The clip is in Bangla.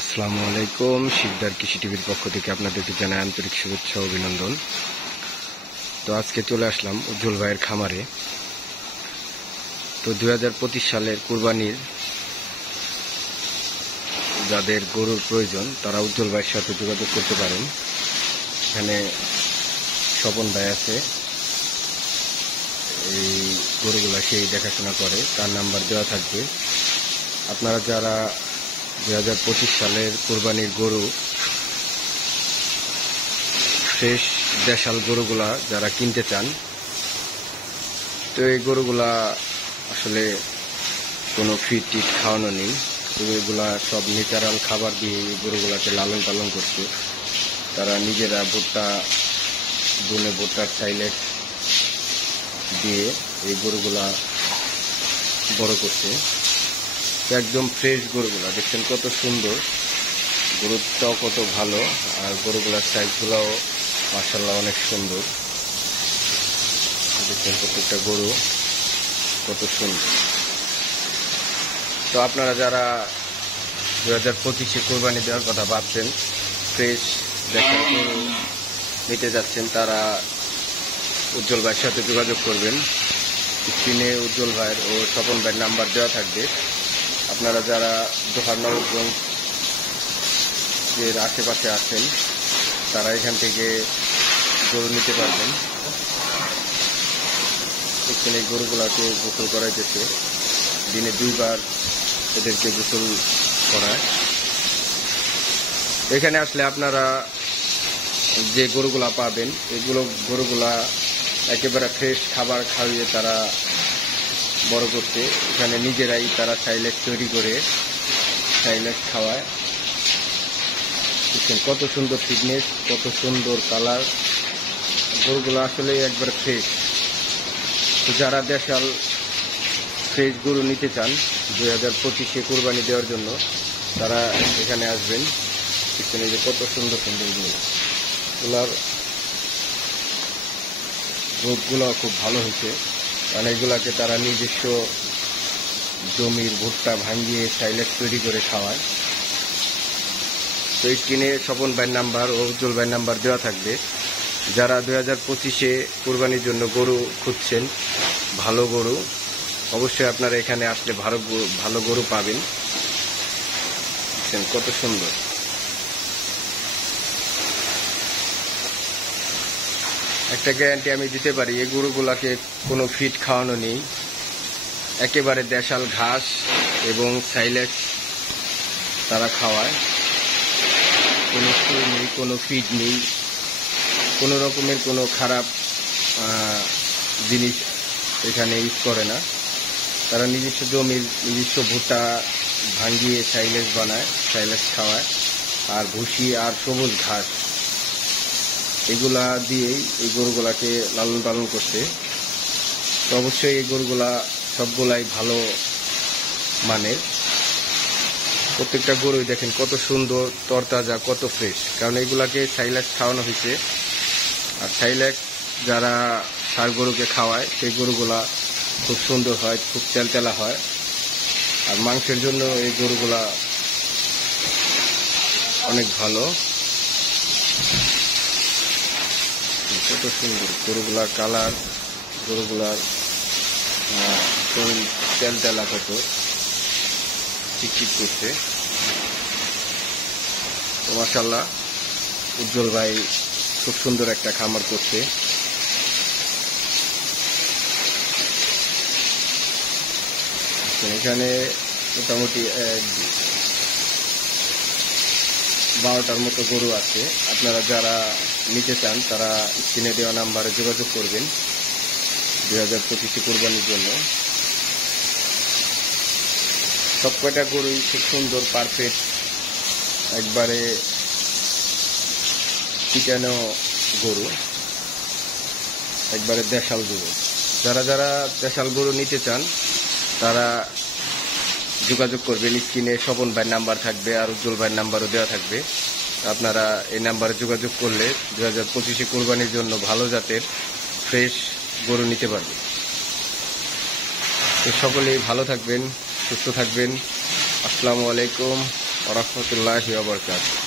আসসালামু আলাইকুম। শিকদার কৃষি টিভির পক্ষ থেকে আপনাদেরকে জানাই আন্তরিক শুভেচ্ছা ও অভিনন্দন। তো আজকে চলে আসলাম উজ্জ্বল ভাইয়ের খামারে। তো 2025 সালের কুরবানির যাদের গরুর প্রয়োজন তারা উজ্জ্বল ভাইয়ের সাথে যোগাযোগ করতে পারেন। এখানে স্বপন ভাই আছে, এই গরুগুলা সেই দেখাশোনা করে, তার নাম্বার দেওয়া থাকবে। আপনারা যারা 2025 সালের কুরবানির গরু, ফ্রেশ দেশাল গরুগুলা যারা কিনতে চান, তো এই গরুগুলা আসলে কোনো ফিড টিট খাওয়ানো নেই। তো এগুলা সব ন্যাচারাল খাবার দিয়ে এই গরুগুলাকে লালন পালন করছে। তারা নিজেরা ভুট্টা বুনে ভুট্টার সাইলেট দিয়ে এই গরুগুলা বড় করছে। একদম ফ্রেশ গরুগুলা দেখছেন কত সুন্দর, গরুটাও কত ভালো, আর গরুগুলার সাইজগুলাও মাশাআল্লাহ অনেক সুন্দর। দেখছেন প্রত্যেকটা গরু কত সুন্দর। তো আপনারা যারা 2025-এ কোরবানি দেওয়ার কথা ভাবছেন, ফ্রেশ দেখার গরু নিতে যাচ্ছেন, তারা উজ্জ্বল ভাইয়ের সাথে যোগাযোগ করবেন। স্ক্রিনে উজ্জ্বল ভাইয়ের ও স্বপন ভাইয়ের নাম্বার দেওয়া থাকবে। আপনারা যারা জোহারনগরগঞ্জের আশেপাশে আছেন তারা এখান থেকে গরু নিতে পারবেন। এখানে গরুগুলাকে গোসল করাইতেছে, দিনে 2 বার এদেরকে গোসল করায়। এখানে আসলে আপনারা যে গরুগুলা পাবেন, এগুলো গরুগুলা একেবারে ফ্রেশ খাবার খাইয়ে তারা বড় করতে। এখানে নিজেরাই তারা সাইলেজ তৈরি করে সাইলেজ খাওয়ায়। কত সুন্দর ফিটনেস, কত সুন্দর কালার, গরুগুলো আসলে একবার ফ্রেশ। তো যারা দেশাল ফ্রেশ গরু নিতে চান 2025-এ কোরবানি দেওয়ার জন্য, তারা এখানে আসবেন। এখানে যে কত সুন্দর সুন্দর গরুগুলার রোগগুলো খুব ভালো হয়েছে, কারণ এগুলাকে তারা নিজস্ব জমির ভুট্টা ভাঙিয়ে সাইলেজ তৈরি করে খাওয়ায়। তো স্ক্রিনে স্বপন ভাইয়ের নাম্বার ও উজ্জ্বল ভাইয়ের নাম্বার দেওয়া থাকবে। যারা 2025-এ কোরবানির জন্য গরু খুঁজছেন, ভালো গরু, অবশ্যই আপনারা এখানে আসলে ভালো গরু পাবেন। কত সুন্দর। একটা গ্যারান্টি আমি দিতে পারি, এই গরুগুলাকে কোনো ফিড খাওয়ানো নেই, একেবারে দেশাল ঘাস এবং সাইলেজ তারা খাওয়ায়। কোনো ফুল নেই, কোনো ফিড নেই, কোনো রকমের কোনো খারাপ জিনিস এখানে ইউজ করে না। তারা নিজস্ব জমির নিজস্ব ভুট্টা ভাঙিয়ে সাইলেজ বানায়, সাইলেজ খাওয়ায়, আর ভুসি আর সবুজ ঘাস এগুলা দিয়েই এই গরুগুলাকে লালন পালন করছে। তো অবশ্যই এই গরুগুলা সবগুলাই ভালো মানের। প্রত্যেকটা গরুই দেখেন কত সুন্দর, তরতাজা, কত ফ্রেশ, কারণ এইগুলাকে সাইলেজ খাওয়ানো হয়েছে। আর সাইলেজ যারা ষাঁড় গরুকে খাওয়ায় সেই গরুগুলা খুব সুন্দর হয়, খুব তেলতেলা হয়। আর মাংসের জন্য এই গরুগুলা অনেক ভালো। কত সুন্দর গরুগুলার কালার, গরুগুলার শরীর তেলতেলা, কত চিকচিক করছে। তো মাশাআল্লাহ উজ্জ্বল ভাই খুব সুন্দর একটা খামার করছে। এখানে মোটামুটি 12টার মতো গরু আছে। আপনারা যারা নিতে চান তারা স্ক্রিনে দেওয়া নাম্বারে যোগাযোগ করবেন 2025-এ কোরবানির জন্য। সব কয়টা গরুই খুব সুন্দর, পারফেক্ট, একবারে চিকানো গরু, একবারে দেশাল গরু। যারা যারা দেশাল গরু নিতে চান তারা যোগাযোগ করবেন। স্ক্রিনে স্বপন ভাইয়ের নাম্বার থাকবে আর উজ্জ্বল ভাইয়ের নাম্বারও দেওয়া থাকবে। আপনারা এই নাম্বারে যোগাযোগ করলে 2025-এ কোরবানির জন্য ভালো জাতের ফ্রেশ গরু নিতে পারবেন। তো সকলেই ভালো থাকবেন, সুস্থ থাকবেন। আসসালামু আলাইকুম। ওয়া রাহমাতুল্লাহি ওয়া বারাকাতুহু।